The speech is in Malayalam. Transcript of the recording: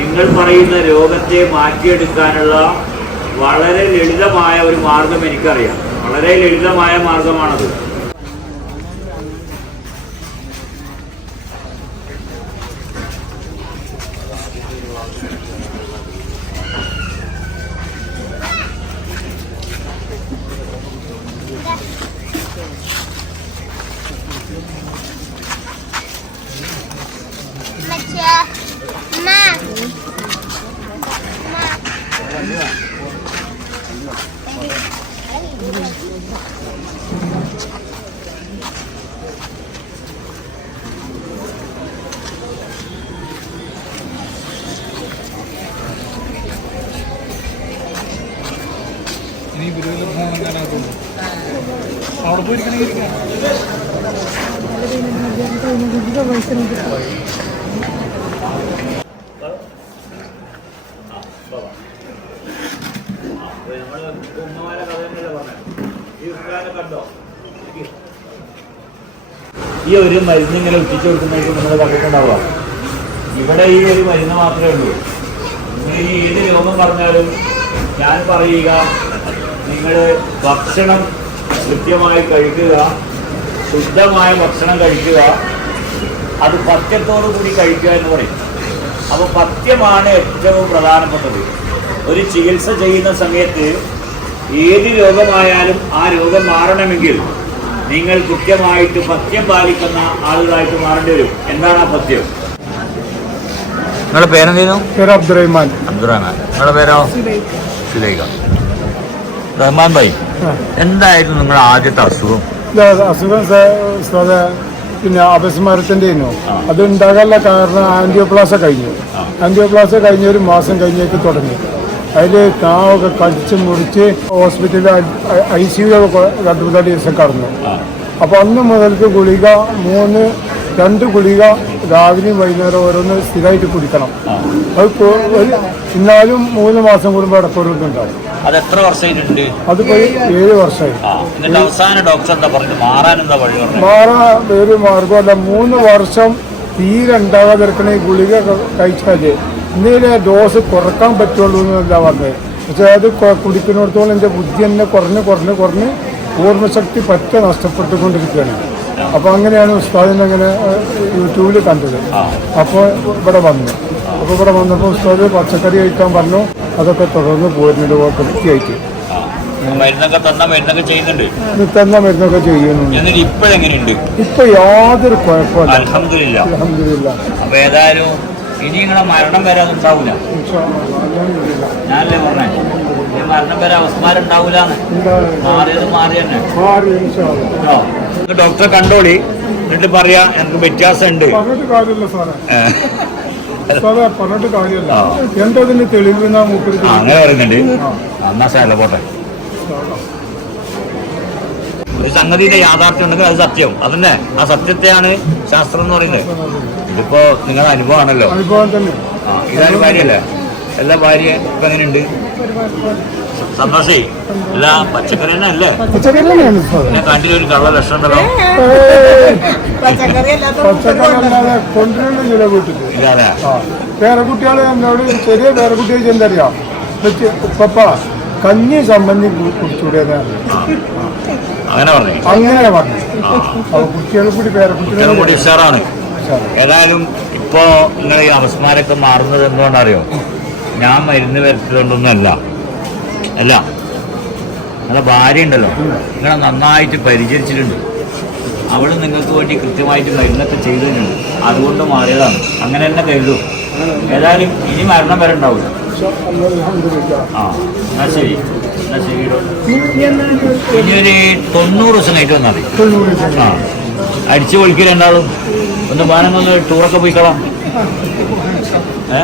നിങ്ങൾ പറയുന്ന രോഗത്തെ മാറ്റിയെടുക്കാനുള്ള വളരെ ലളിതമായ ഒരു മാർഗം എനിക്കറിയാം വളരെ ലളിതമായ മാർഗമാണത് അമ്മച്ചാ, അമ്മ. ഇനി ഗുരുവിൽ പോകണം അവിടെ പോയിരിക്കണമെങ്കിൽ ഈ ഒരു മരുന്ന് ഇങ്ങനെ ഒറ്റിച്ചു കൊടുക്കുന്നതായിട്ട് നിങ്ങൾ കണ്ടിട്ടുണ്ടാവുക ഇവിടെ ഈ ഒരു മരുന്ന് മാത്രമേ ഉള്ളൂ. നിങ്ങൾ ഈ ഏത് രോഗം പറഞ്ഞാലും ഞാൻ പറയുക നിങ്ങൾ ഭക്ഷണം കൃത്യമായി കഴിക്കുക ശുദ്ധമായ ഭക്ഷണം കഴിക്കുക അത് പഥ്യത്തോടു കൂടി കഴിക്കുക എന്ന് പറയും. അപ്പോൾ പഥ്യമാണ് ഏറ്റവും പ്രധാനപ്പെട്ടത്. ഒരു ചികിത്സ ചെയ്യുന്ന സമയത്ത് ഏത് രോഗമായാലും ആ രോഗം മാറണമെങ്കിൽ നിങ്ങൾ കൃത്യമായിട്ട് പഥ്യം പാലിക്കുന്ന ആളുകളായിട്ട് മാറേണ്ടി വരും. എന്താണ് ആ പഥ്യം? നിങ്ങളുടെ പേരെന്തേനു പേര് അബ്ദുറഹ്മാൻ. അബ്ദുറഹ്മാൻ. നിങ്ങളുടെ പേരോ? സുലൈഖ. റഹ്മാൻ ഭായി എന്തായിരുന്നു നിങ്ങളുടെ ആദ്യത്തെ അസുഖം? അസുഖം പിന്നെ അപസ്മാരത്തിന്റെ അതുണ്ടാകാനുള്ള അത് ഉണ്ടാകാനുള്ള കാരണം ആന്റിയോപ്ലാസ കഴിഞ്ഞു. ആന്റിയോപ്ലാസ ആന്റിയോപ്ലാസ കഴിഞ്ഞ ഒരു മാസം കഴിഞ്ഞേക്ക് തുടങ്ങി. അതിൽ കാവൊക്കെ കടിച്ച് മുറിച്ച് ഹോസ്പിറ്റലിൽ ഐ സി യു രണ്ടു മൂന്നാൽ ദിവസം കടന്നു. അപ്പൊ അപ്പോൾ അന്ന് മുതൽക്ക് ഗുളിക മൂന്ന് രണ്ട് ഗുളിക രാവിലെയും വൈകുന്നേരം ഓരോന്ന് സ്ഥിരമായിട്ട് കുടിക്കണം. അത് ഒരു എന്നാലും മൂന്ന് മാസം കൂടുമ്പോൾ ഇടക്കൊരുണ്ടാവും അത് എത്ര വർഷമായിട്ടുണ്ട് അതിപ്പോ ഏഴ് വർഷമായി അവസാന ഡോക്ടർ എന്താ മാറാൻ എന്താ വഴി പറഞ്ഞത്? മാറാ ഒരു മാർഗമല്ല. മൂന്ന് വർഷം തീരെ ഉണ്ടാകാതിരിക്കണേ ഈ ഗുളിക ക- ഇന്നലെ ഡോസ് കുറയ്ക്കാൻ പറ്റുള്ളൂ എന്നല്ല പറഞ്ഞത്. പക്ഷേ അത് കുടിക്കുന്നിടത്തോളം എന്റെ ബുദ്ധി തന്നെ കുറഞ്ഞ് കുറഞ്ഞ് കുറഞ്ഞ് ഓർമ്മശക്തി പറ്റ നഷ്ടപ്പെട്ടുകൊണ്ടിരിക്കുകയാണ്. അപ്പോൾ അങ്ങനെയാണ് ഉസ്താദിനെ അങ്ങനെ യൂട്യൂബിൽ കണ്ടത്. അപ്പോൾ ഇവിടെ വന്നു. അപ്പോൾ ഇവിടെ വന്നപ്പോൾ ഉസ്താദ് പച്ചക്കറി കഴിക്കാൻ പറഞ്ഞു. അതൊക്കെ തുടർന്ന് പോരുന്നുണ്ട് വൃത്തിയായിട്ട് തന്ന മരുന്നൊക്കെ ചെയ്യുന്നുണ്ട്. ഇപ്പൊ യാതൊരു കുഴപ്പമില്ല അലഹമില്ല ഇനി നിങ്ങളെ മരണം വരെ അത് ഉണ്ടാവില്ല. ഞാനല്ലേ പറഞ്ഞേ? ഈ മരണം വരെ അവസ്മാരം ഉണ്ടാവൂലെന്ന് എന്താണ് മാറിയത് മാറി തന്നെ. കേട്ടോ? ഡോക്ടറെ കണ്ടോളി. എന്നിട്ട് പറയാ എനിക്ക് വ്യത്യാസമുണ്ട്. പറഞ്ഞിട്ട് കാര്യമല്ല അങ്ങനെ പറയുന്നുണ്ട്. എന്നാ സാറല്ല പോട്ടെ. ഒരു സംഗതിയുടെ യാഥാർത്ഥ്യം ഉണ്ടെങ്കിൽ അത് സത്യം. അതന്നെ. ആ സത്യത്തെയാണ് ശാസ്ത്രം എന്ന് പറയുന്നത്. ഇതിപ്പോ നിങ്ങളുടെ അനുഭവമാണല്ലോ. അനുഭവം തന്നെ. ആ ഇതാണ് ഭാര്യയല്ലേ? എല്ലാ ഭാര്യ ഇപ്പൊ എങ്ങനെയുണ്ട്? സന്തോഷേ അല്ല? പച്ചക്കറി തന്നെ. അല്ലേ പിന്നെ കണ്ടില്ല ഒരു കള്ള ലക്ഷണം ഉണ്ടല്ലോ വീട്ടിൽ ഇല്ലാതെ പേരക്കുട്ടികൾ എന്നോട് ചെറിയ പേരക്കുട്ടികൾ ചെന്തറിയാം പപ്പ കഞ്ഞി സംബന്ധി കുടിച്ചുകൂടിയതാണ് അങ്ങനെ പറഞ്ഞു. അങ്ങനെ പറഞ്ഞു. കൂടി ഉഷാറാണ്. ഏതായാലും ഇപ്പോ നിങ്ങൾ ഈ അവസ്മാരൊക്കെ മാറുന്നത് എന്തുകൊണ്ടറിയോ? ഞാൻ മരുന്ന് വരത്തിലൊണ്ടൊന്നും അല്ല നിങ്ങളെ ഭാര്യ ഉണ്ടല്ലോ. നിങ്ങളെ നന്നായിട്ട് പരിചരിച്ചിട്ടുണ്ട്. അവൾ നിങ്ങൾക്ക് വേണ്ടി കൃത്യമായിട്ട് മരുന്നൊക്കെ ചെയ്തിട്ടുണ്ട് അതുകൊണ്ട് മാറിയതാണ്. അങ്ങനെ തന്നെ കരുതൂ. ഏതായാലും ഇനി മരണം വരെ ഉണ്ടാവില്ല. ആ എന്നാ ശരി. എന്നാ ശരി ഇനി എന്നാണ് ഇനി തൊണ്ണൂറ് ദിവസം കഴിഞ്ഞിട്ട് വന്നാൽ മതി. ആ. അടിച്ചു പൊളിക്കുക രണ്ടാളും. ഒന്ന് ഒന്ന് ടൂറൊക്കെ പോയിക്കളാം. ഏ?